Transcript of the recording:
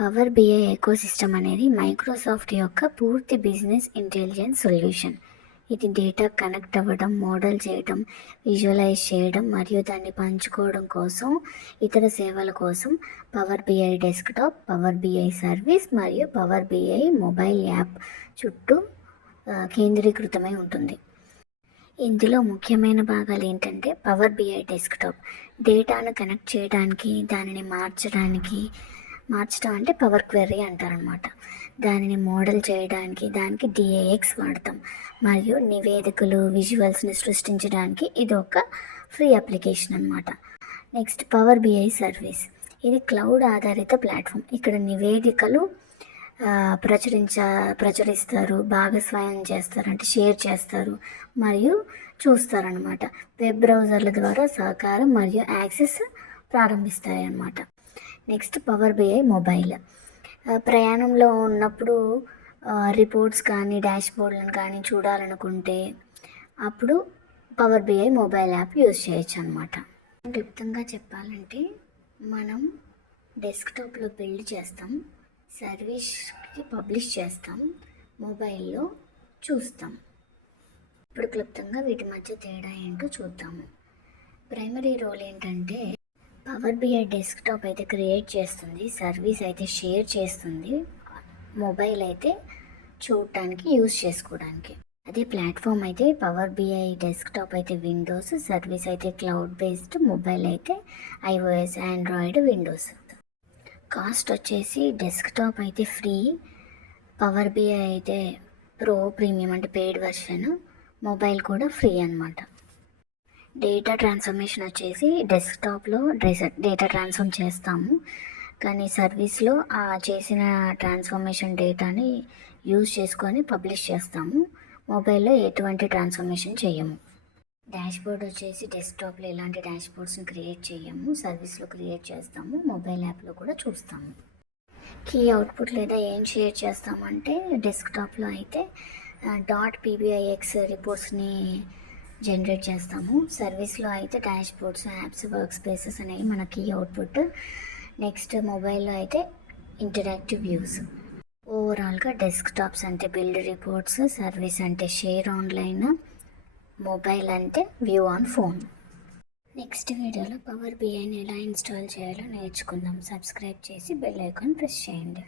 Power BI ecosystem అనేది Microsoft యొక్క పూర్తి బిజినెస్ ఇంటెలిజెన్స్ సొల్యూషన్. ఇది డేటా కనెక్ట్ అవ్వడం, మోడల్ చేయడం, విజువలైజ్ చేయడం మరియు దాన్ని పంచుకోవడం కోసం ఇతర సేవల కోసం power BI desktop, power BI service మరియు పవర్ బిఐ మొబైల్ యాప్ చుట్టూ కేంద్రీకృతమై ఉంటుంది. ఇందులో ముఖ్యమైన భాగాలు ఏంటంటే పవర్ బిఐ డెస్క్టాప్ డేటాను కనెక్ట్ చేయడానికి, దానిని మార్చడం అంటే పవర్ క్వెరీ అంటారనమాట. దానిని మోడల్ చేయడానికి దానికి డిఏఎక్స్ వాడతాం మరియు నివేదికలు, విజువల్స్ని సృష్టించడానికి ఇది ఒక ఫ్రీ అప్లికేషన్ అనమాట. నెక్స్ట్ పవర్ బిఐ సర్వీస్, ఇది క్లౌడ్ ఆధారిత ప్లాట్ఫామ్. ఇక్కడ నివేదికలు ప్రచురిస్తారు, భాగస్వామ్యం చేస్తారు, అంటే షేర్ చేస్తారు మరియు చూస్తారనమాట. వెబ్ బ్రౌజర్ల ద్వారా సహకారం మరియు యాక్సెస్ ప్రారంభిస్తాయి అన్నమాట. నెక్స్ట్ పవర్ బిఐ మొబైల్, ప్రయాణంలో ఉన్నప్పుడు రిపోర్ట్స్ కానీ డాష్బోర్డ్లను కానీ చూడాలనుకుంటే అప్పుడు power BI mobile app use చేయొచ్చు అనమాట. క్లుప్తంగా చెప్పాలంటే మనం డెస్క్టాప్లో బిల్డ్ చేస్తాం, సర్వీస్కి పబ్లిష్ చేస్తాం, మొబైల్లో చూస్తాం. ఇప్పుడు క్లుప్తంగా వీటి మధ్య తేడా ఏంటో చూద్దాము. ప్రైమరీ రోల్ ఏంటంటే పవర్ బిఐ డెస్క్టాప్ అయితే క్రియేట్ చేస్తుంది, సర్వీస్ అయితే షేర్ చేస్తుంది, మొబైల్ అయితే చూడటానికి యూజ్ చేసుకోవడానికి. అదే ప్లాట్ఫామ్ అయితే పవర్ బిఐ డెస్క్టాప్ అయితే విండోస్, సర్వీస్ అయితే క్లౌడ్ బేస్డ్, మొబైల్ అయితే ఐఓఎస్, ఆండ్రాయిడ్, విండోస్. కాస్ట్ వచ్చేసి డెస్క్టాప్ అయితే ఫ్రీ, పవర్ బిఐ అయితే ప్రో ప్రీమియం అంటే పెయిడ్ వర్షన్, మొబైల్ కూడా ఫ్రీ అన్నమాట. డేటా ట్రాన్స్ఫర్మేషన్ వచ్చేసి డెస్క్టాప్లో డేటా ట్రాన్స్ఫర్మ్ చేస్తాము, కానీ సర్వీస్లో ఆ చేసిన ట్రాన్స్ఫర్మేషన్ డేటాని యూజ్ చేసుకొని పబ్లిష్ చేస్తాము, మొబైల్లో ఎటువంటి ట్రాన్స్ఫర్మేషన్ చేయము. డాష్బోర్డ్ వచ్చేసి డెస్క్టాప్లో ఎలాంటి డాష్బోర్డ్స్ని క్రియేట్ చేయము, సర్వీస్లో క్రియేట్ చేస్తాము, మొబైల్ యాప్లో కూడా చూస్తాము. కీ అవుట్పుట్ లేదా ఏం షేర్ చేస్తామంటే డెస్క్టాప్లో అయితే .pbix రిపోర్ట్స్ని జనరేట్ చేస్తాము, సర్వీస్లో అయితే డాష్బోర్డ్స్, యాప్స్, వర్క్ స్పేసెస్ అనేవి మన కీ అవుట్పుట్. నెక్స్ట్ మొబైల్లో అయితే ఇంటరాక్టివ్ వ్యూస్. ఓవరాల్గా డెస్క్టాప్స్ అంటే బిల్డ్ రిపోర్ట్స్, సర్వీస్ అంటే షేర్ ఆన్లైన్, మొబైల్ అంటే వ్యూ ఆన్ ఫోన్. నెక్స్ట్ వీడియోలో పవర్ బిఐని ఎలా ఇన్స్టాల్ చేయాలో నేర్చుకుందాం. సబ్స్క్రైబ్ చేసి బెల్ ఐకాన్ ప్రెస్ చేయండి.